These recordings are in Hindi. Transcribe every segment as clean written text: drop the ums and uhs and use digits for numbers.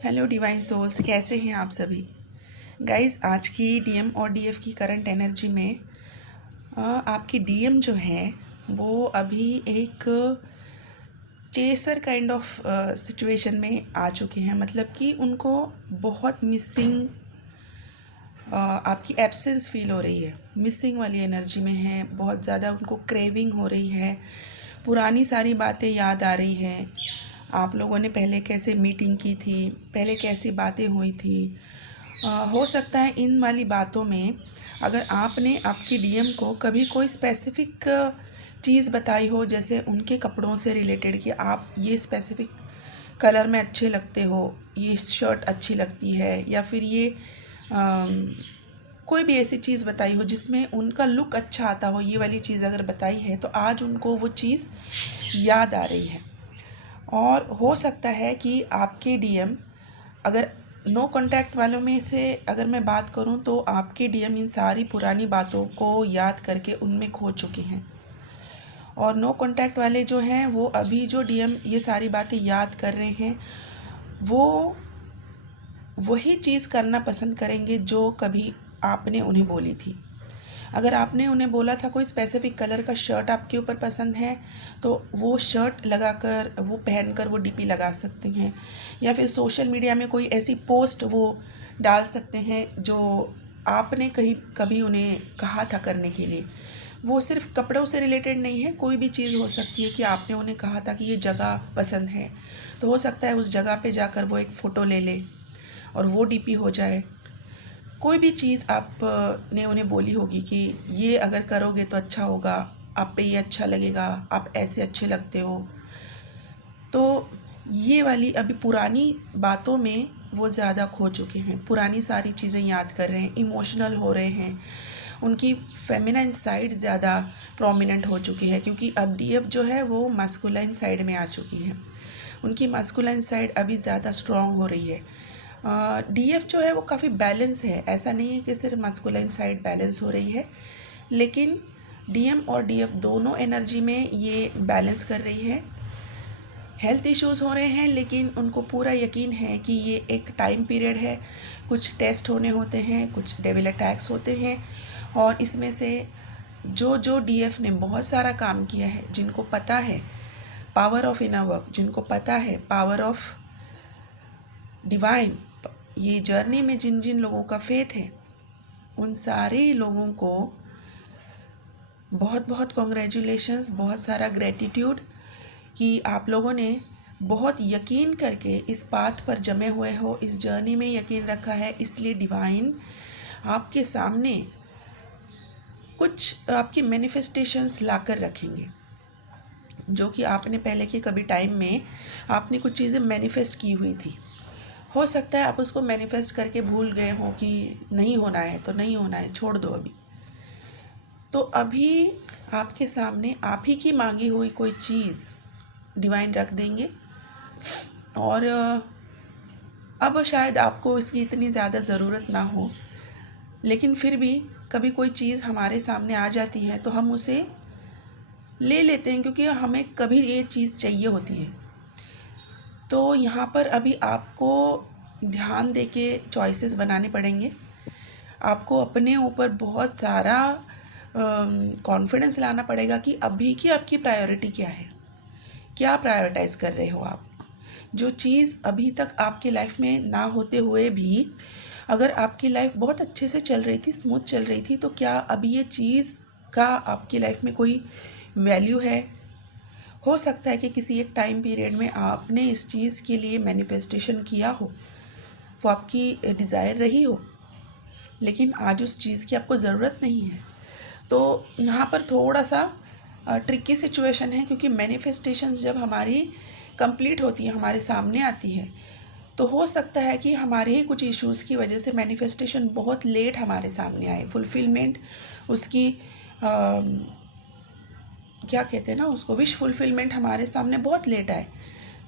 हेलो डिवाइन सोल्स, कैसे हैं आप सभी गाइस। आज की डीएम और डीएफ की करंट एनर्जी में आपकी डीएम जो है वो अभी एक चेसर काइंड ऑफ सिचुएशन में आ चुके हैं। मतलब कि उनको बहुत मिसिंग आपकी एब्सेंस फील हो रही है, मिसिंग वाली एनर्जी में है। बहुत ज़्यादा उनको क्रेविंग हो रही है, पुरानी सारी बातें याद आ रही है। आप लोगों ने पहले कैसे मीटिंग की थी, पहले कैसी बातें हुई थी। हो सकता है इन वाली बातों में अगर आपने आपकी डीएम को कभी कोई स्पेसिफिक चीज़ बताई हो, जैसे उनके कपड़ों से रिलेटेड कि आप ये स्पेसिफिक कलर में अच्छे लगते हो, ये शर्ट अच्छी लगती है, या फिर ये कोई भी ऐसी चीज़ बताई हो जिसमें उनका लुक अच्छा आता हो, ये वाली चीज़ अगर बताई है तो आज उनको वो चीज़ याद आ रही है। और हो सकता है कि आपके डीएम, अगर नो कांटेक्ट वालों में से अगर मैं बात करूं तो आपके डीएम इन सारी पुरानी बातों को याद करके उनमें खो चुके हैं। और नो कांटेक्ट वाले जो हैं वो अभी जो डीएम ये सारी बातें याद कर रहे हैं वो वही चीज़ करना पसंद करेंगे जो कभी आपने उन्हें बोली थी। अगर आपने उन्हें बोला था कोई स्पेसिफिक कलर का शर्ट आपके ऊपर पसंद है तो वो शर्ट लगाकर, वो पहनकर वो डीपी लगा सकते हैं, या फिर सोशल मीडिया में कोई ऐसी पोस्ट वो डाल सकते हैं जो आपने कहीं कभी उन्हें कहा था करने के लिए। वो सिर्फ कपड़ों से रिलेटेड नहीं है, कोई भी चीज़ हो सकती है कि आपने उन्हें कहा था कि ये जगह पसंद है, तो हो सकता है उस जगह पे जाकर वो एक फ़ोटो ले ले और वो डीपी हो जाए। कोई भी चीज़ आपने उन्हें बोली होगी कि ये अगर करोगे तो अच्छा होगा, आप पे ये अच्छा लगेगा, आप ऐसे अच्छे लगते हो। तो ये वाली अभी पुरानी बातों में वो ज़्यादा खो चुके हैं, पुरानी सारी चीज़ें याद कर रहे हैं, इमोशनल हो रहे हैं। उनकी फेमिनाइन साइड ज़्यादा प्रोमिनेंट हो चुकी है, क्योंकि अब डीएफ जो है वो मास्कुलाइन साइड में आ चुकी है। उनकी मास्कुलाइन साइड अभी ज़्यादा स्ट्रॉन्ग हो रही है। डीएफ जो है वो काफ़ी बैलेंस है, ऐसा नहीं है कि सिर्फ मास्कुलाइन साइड बैलेंस हो रही है, लेकिन डीएम और डीएफ दोनों एनर्जी में ये बैलेंस कर रही है। हेल्थ इश्यूज़ हो रहे हैं, लेकिन उनको पूरा यकीन है कि ये एक टाइम पीरियड है, कुछ टेस्ट होने होते हैं, कुछ डेविल अटैक्स होते हैं। और इसमें से जो जो डीएफ ने बहुत सारा काम किया है, जिनको पता है पावर ऑफ इनर वर्क, जिनको पता है पावर ऑफ डिवाइन, ये जर्नी में जिन जिन लोगों का फेथ है, उन सारे लोगों को बहुत बहुत कॉन्ग्रेचुलेशंस, बहुत सारा ग्रेटिट्यूड कि आप लोगों ने बहुत यकीन करके इस पाथ पर जमे हुए हो, इस जर्नी में यकीन रखा है। इसलिए डिवाइन आपके सामने कुछ आपकी मैनिफेस्टेशंस लाकर रखेंगे, जो कि आपने पहले के कभी टाइम में आपने कुछ चीज़ें मैनिफेस्ट की हुई थी। हो सकता है आप उसको मैनिफेस्ट करके भूल गए हो कि नहीं होना है तो नहीं होना है, छोड़ दो अभी। तो अभी आपके सामने आप ही की मांगी हुई कोई चीज़ डिवाइन रख देंगे। और अब शायद आपको इसकी इतनी ज़्यादा ज़रूरत ना हो, लेकिन फिर भी कभी कोई चीज़ हमारे सामने आ जाती है तो हम उसे ले लेते हैं, क्योंकि हमें कभी ये चीज़ चाहिए होती है। तो यहाँ पर अभी आपको ध्यान दे के चॉइसेस बनाने पड़ेंगे। आपको अपने ऊपर बहुत सारा कॉन्फिडेंस लाना पड़ेगा कि अभी की आपकी प्रायोरिटी क्या है, क्या प्रायोरिटाइज़ कर रहे हो आप। जो चीज़ अभी तक आपकी लाइफ में ना होते हुए भी अगर आपकी लाइफ बहुत अच्छे से चल रही थी, स्मूथ चल रही थी, तो क्या अभी ये चीज़ का आपकी लाइफ में कोई वैल्यू है? हो सकता है कि किसी एक टाइम पीरियड में आपने इस चीज़ के लिए मैनिफेस्टेशन किया हो, वो आपकी डिज़ायर रही हो, लेकिन आज उस चीज़ की आपको ज़रूरत नहीं है। तो यहाँ पर थोड़ा सा ट्रिकी सिचुएशन है, क्योंकि मैनिफेस्टेशंस जब हमारी कंप्लीट होती है, हमारे सामने आती है, तो हो सकता है कि हमारे ही कुछ इश्यूज़ की वजह से मैनिफेस्टेशन बहुत लेट हमारे सामने आए, फुलफिलमेंट उसकी क्या कहते हैं ना उसको, विश फुलफिलमेंट हमारे सामने बहुत लेट आए,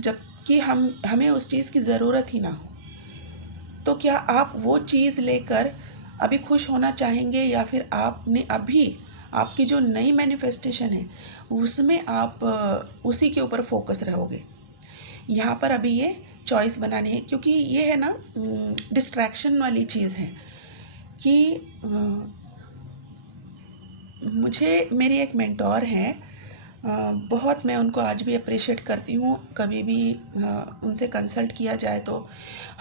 जबकि हमें उस चीज़ की ज़रूरत ही ना हो। तो क्या आप वो चीज़ लेकर अभी खुश होना चाहेंगे, या फिर आपने अभी आपकी जो नई मैनिफेस्टेशन है उसमें आप उसी के ऊपर फोकस रहोगे? यहाँ पर अभी ये चॉइस बनानी है, क्योंकि ये है ना डिस्ट्रैक्शन वाली चीज़ है कि मुझे मेरी एक मेंटोर हैं, बहुत मैं उनको आज भी अप्रिशिएट करती हूँ। कभी भी उनसे कंसल्ट किया जाए तो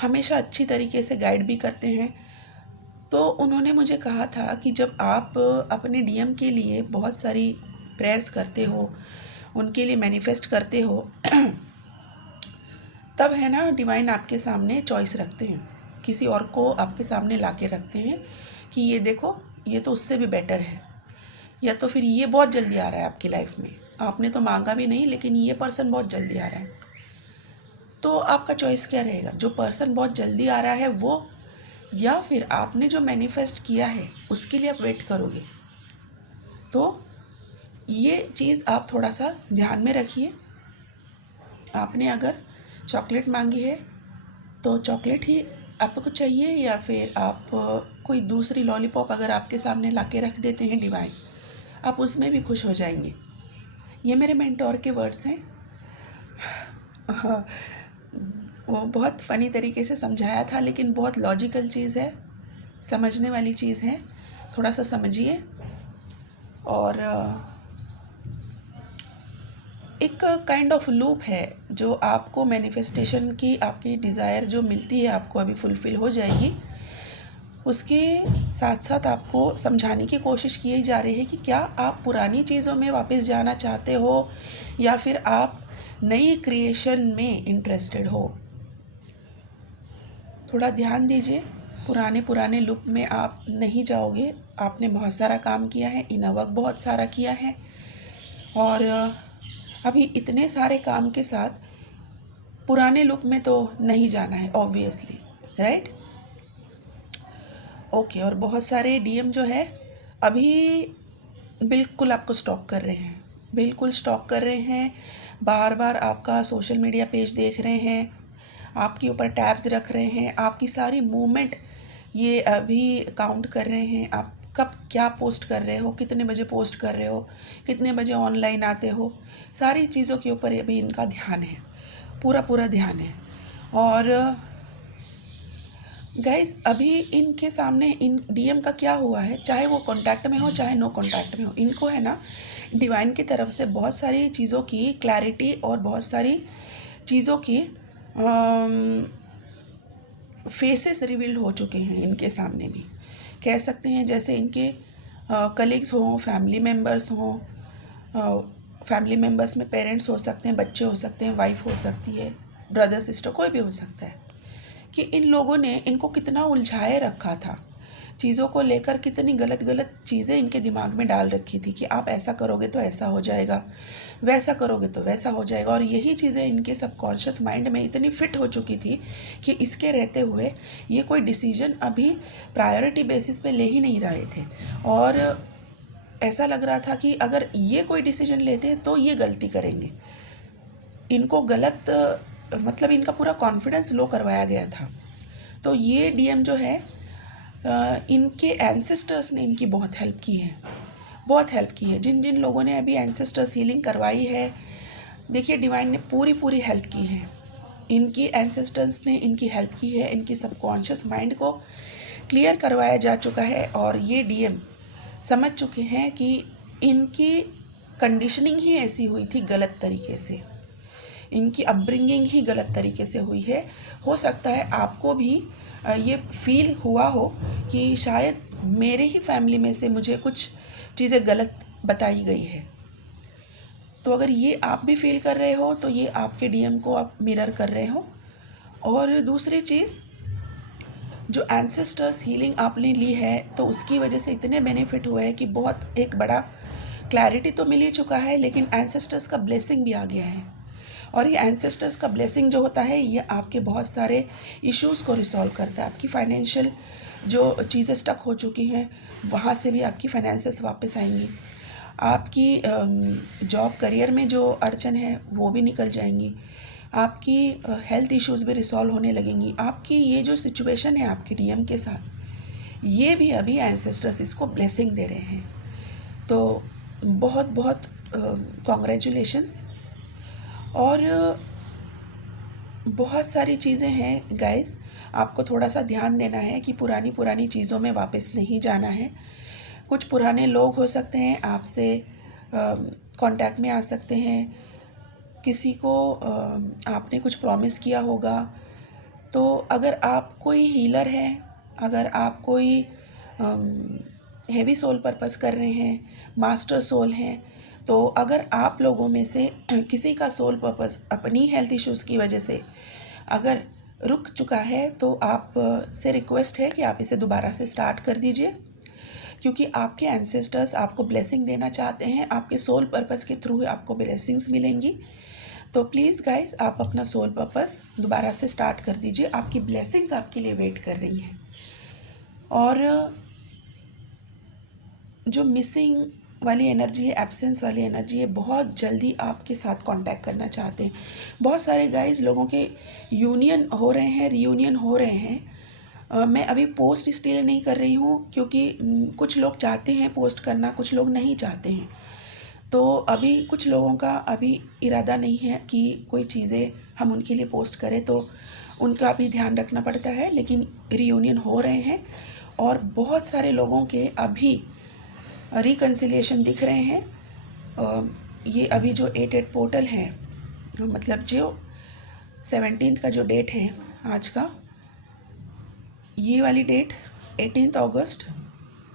हमेशा अच्छी तरीके से गाइड भी करते हैं। तो उन्होंने मुझे कहा था कि जब आप अपने डीएम के लिए बहुत सारी प्रेयर्स करते हो, उनके लिए मैनिफेस्ट करते हो, तब है ना डिवाइन आपके सामने चॉइस रखते हैं, किसी और को आपके सामने ला के रखते हैं कि ये देखो, ये तो उससे भी बेटर है, या तो फिर ये बहुत जल्दी आ रहा है आपकी लाइफ में, आपने तो मांगा भी नहीं लेकिन ये पर्सन बहुत जल्दी आ रहा है। तो आपका चॉइस क्या रहेगा? जो पर्सन बहुत जल्दी आ रहा है वो, या फिर आपने जो मैनिफेस्ट किया है उसके लिए आप वेट करोगे? तो ये चीज़ आप थोड़ा सा ध्यान में रखिए। आपने अगर चॉकलेट मांगी है तो चॉकलेट ही आपको चाहिए, या फिर आप कोई दूसरी लॉलीपॉप अगर आपके सामने ला के रख देते हैं डिवाइन, आप उसमें भी खुश हो जाएंगे। ये मेरे मेंटोर के वर्ड्स हैं। वो बहुत फ़नी तरीके से समझाया था, लेकिन बहुत लॉजिकल चीज़ है, समझने वाली चीज़ है, थोड़ा सा समझिए। और एक काइंड ऑफ लूप है जो आपको मैनिफेस्टेशन की, आपकी डिज़ायर जो मिलती है आपको अभी फुलफ़िल हो जाएगी, उसके साथ साथ आपको समझाने की कोशिश की जा रही है कि क्या आप पुरानी चीज़ों में वापस जाना चाहते हो या फिर आप नई क्रिएशन में इंटरेस्टेड हो। थोड़ा ध्यान दीजिए, पुराने लूप में आप नहीं जाओगे। आपने बहुत सारा काम किया है, इनवर्क बहुत सारा किया है, और अभी इतने सारे काम के साथ पुराने लूप में तो नहीं जाना है ऑब्वियसली, राइट? ओके। और बहुत सारे डीएम जो है अभी बिल्कुल आपको स्टॉक कर रहे हैं, बिल्कुल स्टॉक कर रहे हैं, बार बार आपका सोशल मीडिया पेज देख रहे हैं, आपके ऊपर टैब्स रख रहे हैं, आपकी सारी मूवमेंट ये अभी काउंट कर रहे हैं। आप कब क्या पोस्ट कर रहे हो, कितने बजे पोस्ट कर रहे हो, कितने बजे ऑनलाइन आते हो, सारी चीज़ों के ऊपर अभी इनका ध्यान है, पूरा ध्यान है। और गाइस अभी इनके सामने इन डीएम का क्या हुआ है, चाहे वो कांटेक्ट में हो चाहे नो कांटेक्ट में हो, इनको है ना डिवाइन की तरफ से बहुत सारी चीज़ों की क्लैरिटी और बहुत सारी चीज़ों की फेसेस रिवील्ड हो चुके हैं इनके सामने भी, कह सकते हैं। जैसे इनके कलीग्स हों, फैमिली मेम्बर्स हों, फैमिली मेम्बर्स में पेरेंट्स हो सकते हैं, बच्चे हो सकते हैं, वाइफ हो सकती है, ब्रदर सिस्टर, कोई भी हो सकता है, कि इन लोगों ने इनको कितना उलझाए रखा था, चीज़ों को लेकर कितनी गलत चीज़ें इनके दिमाग में डाल रखी थी कि आप ऐसा करोगे तो ऐसा हो जाएगा, वैसा करोगे तो वैसा हो जाएगा। और यही चीज़ें इनके सबकॉन्शियस माइंड में इतनी फिट हो चुकी थी कि इसके रहते हुए ये कोई डिसीजन अभी प्रायोरिटी बेसिस पे ले ही नहीं रहे थे, और ऐसा लग रहा था कि अगर ये कोई डिसीजन लेते तो ये गलती करेंगे। इनको गलत मतलब इनका पूरा कॉन्फिडेंस लो करवाया गया था। तो ये डीएम जो है इनके एंसेस्टर्स ने इनकी बहुत हेल्प की है, बहुत हेल्प की है। जिन जिन लोगों ने अभी एंसेस्टर्स हीलिंग करवाई है, देखिए डिवाइन ने पूरी हेल्प की है। इनकी एंसेस्टर्स ने इनकी हेल्प की है, इनकी सबकॉन्शियस माइंड को क्लियर करवाया जा चुका है, और ये डीएम समझ चुके हैं कि इनकी कंडीशनिंग ही ऐसी हुई थी गलत तरीके से, इनकी अपब्रिंगिंग ही गलत तरीके से हुई है। हो सकता है आपको भी ये फील हुआ हो कि शायद मेरे ही फैमिली में से मुझे कुछ चीज़ें गलत बताई गई है। तो अगर ये आप भी फील कर रहे हो तो ये आपके डीएम को आप मिरर कर रहे हो। और दूसरी चीज़, जो एंसेस्टर्स हीलिंग आपने ली है तो उसकी वजह से इतने बेनिफिट हुए हैं कि बहुत एक बड़ा क्लैरिटी तो मिल ही चुका है, लेकिन एंसेस्टर्स का ब्लेसिंग भी आ गया है। और ये एंसेस्टर्स का ब्लेसिंग जो होता है ये आपके बहुत सारे इश्यूज़ को रिसॉल्व करता है। आपकी फाइनेंशियल जो चीज़ें स्टक हो चुकी हैं वहाँ से भी आपकी फाइनेंसेस वापस आएंगी। आपकी जॉब करियर में जो अड़चन है वो भी निकल जाएंगी। आपकी हेल्थ इश्यूज़ भी रिसॉल्व होने लगेंगी। आपकी ये जो सिचुएशन है आपके डीएम के साथ, ये भी अभी एंसेस्टर्स इसको ब्लेसिंग दे रहे हैं। तो बहुत कॉन्ग्रेचुलेशंस। और बहुत सारी चीज़ें हैं गाइस, आपको थोड़ा सा ध्यान देना है कि पुरानी चीज़ों में वापस नहीं जाना है। कुछ पुराने लोग हो सकते हैं आपसे कांटेक्ट में आ सकते हैं, किसी को आपने कुछ प्रॉमिस किया होगा। तो अगर आप कोई हीलर हैं, अगर आप कोई हैवी सोल पर्पस कर रहे हैं, मास्टर सोल हैं, तो अगर आप लोगों में से किसी का सोल पर्पस अपनी हेल्थ इश्यूज़ की वजह से अगर रुक चुका है, तो आप से रिक्वेस्ट है कि आप इसे दोबारा से स्टार्ट कर दीजिए, क्योंकि आपके एंसेस्टर्स आपको ब्लेसिंग देना चाहते हैं। आपके सोल पर्पस के थ्रू आपको ब्लेसिंग्स मिलेंगी। तो प्लीज़ गाइस, आप अपना सोल पर्पस दोबारा से स्टार्ट कर दीजिए, आपकी ब्लेसिंग्स आपके लिए वेट कर रही हैं। और जो मिसिंग वाली एनर्जी है, एब्सेंस वाली एनर्जी है, बहुत जल्दी आपके साथ कांटेक्ट करना चाहते हैं। बहुत सारे गाइस लोगों के यूनियन हो रहे हैं, रीयूनियन हो रहे हैं। मैं अभी पोस्ट इसलिए नहीं कर रही हूँ क्योंकि कुछ लोग चाहते हैं पोस्ट करना, कुछ लोग नहीं चाहते हैं। तो अभी कुछ लोगों का अभी इरादा नहीं है कि कोई चीज़ें हम उनके लिए पोस्ट करें, तो उनका भी ध्यान रखना पड़ता है। लेकिन रीयूनियन हो रहे हैं और बहुत सारे लोगों के अभी रिकन्सिलिएशन दिख रहे हैं। ये अभी जो 8 पोर्टल है, मतलब जो 17 का जो डेट है आज का, ये वाली डेट 18 अगस्त,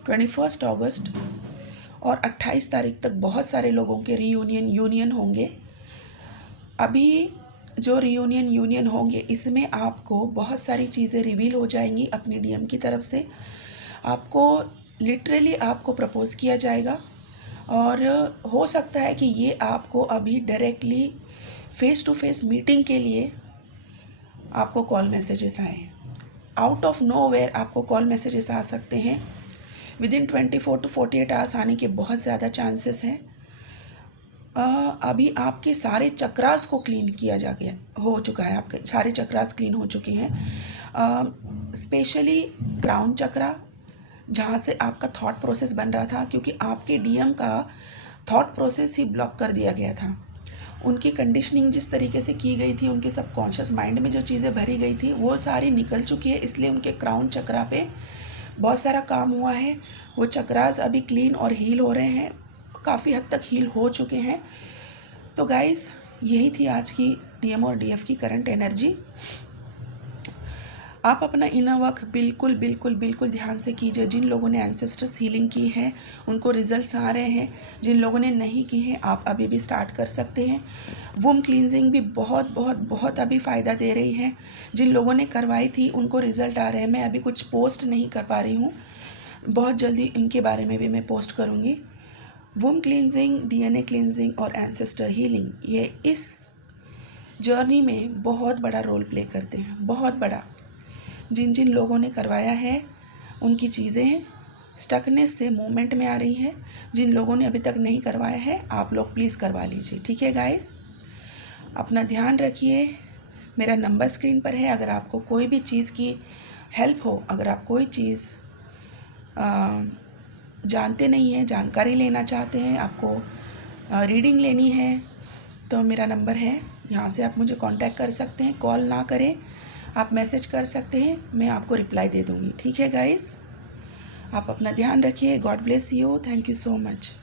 21 अगस्त और 28 तारीख तक बहुत सारे लोगों के यूनियन होंगे। अभी जो यूनियन होंगे, इसमें आपको बहुत सारी चीज़ें रिवील हो जाएंगी अपनी डीएम की तरफ से। आपको लिटरली आपको प्रपोज़ किया जाएगा और हो सकता है कि ये आपको अभी directly face to face meeting के लिए आपको कॉल मैसेजेस आए। आउट ऑफ नोवेयर आपको कॉल मैसेजेस आ सकते हैं। विदिन 24 to 48 आवर्स आने के बहुत ज़्यादा चांसेस हैं। अभी आपके सारे चक्रास को क्लीन किया जा गया हो चुका है, आपके सारे चक्रास क्लीन हो चुके हैं। स्पेशली क्राउन चक्रा, जहाँ से आपका थॉट प्रोसेस बन रहा था, क्योंकि आपके डीएम का थॉट प्रोसेस ही ब्लॉक कर दिया गया था। उनकी कंडीशनिंग जिस तरीके से की गई थी, उनके सबकॉन्शियस माइंड में जो चीज़ें भरी गई थी वो सारी निकल चुकी है। इसलिए उनके क्राउन चक्रा पे बहुत सारा काम हुआ है। वो चक्रास अभी क्लीन और हील हो रहे हैं, काफ़ी हद तक हील हो चुके हैं। तो गाइज़, यही थी आज की डीएम और डीएफ की करंट एनर्जी। आप अपना इनर वर्क बिल्कुल बिल्कुल बिल्कुल ध्यान से कीजिए। जिन लोगों ने एंसेस्टर्स हीलिंग की है उनको रिजल्ट्स आ रहे हैं, जिन लोगों ने नहीं की है आप अभी भी स्टार्ट कर सकते हैं। वुम क्लींजिंग भी बहुत बहुत बहुत अभी फ़ायदा दे रही है। जिन लोगों ने करवाई थी उनको रिज़ल्ट आ रहे हैं। मैं अभी कुछ पोस्ट नहीं कर पा रही हूँ, बहुत जल्दी इनके बारे में भी मैं पोस्ट करूँगी। वुम क्लींजिंग, डीएनए क्लींजिंग और एंसेस्टर हीलिंग, ये इस जर्नी में बहुत बड़ा रोल प्ले करते हैं, बहुत बड़ा। जिन जिन लोगों ने करवाया है उनकी चीज़ें स्टकनेस से मूवमेंट में आ रही है। जिन लोगों ने अभी तक नहीं करवाया है, आप लोग प्लीज़ करवा लीजिए, ठीक है गाइस। अपना ध्यान रखिए। मेरा नंबर स्क्रीन पर है। अगर आपको कोई भी चीज़ की हेल्प हो, अगर आप कोई चीज़ जानते नहीं हैं, जानकारी लेना चाहते हैं, आपको रीडिंग लेनी है, तो मेरा नंबर है, यहाँ से आप मुझे कांटेक्ट कर सकते हैं। कॉल ना करें, आप मैसेज कर सकते हैं, मैं आपको रिप्लाई दे दूँगी, ठीक है गाइस। आप अपना ध्यान रखिए। God bless you. Thank you so much.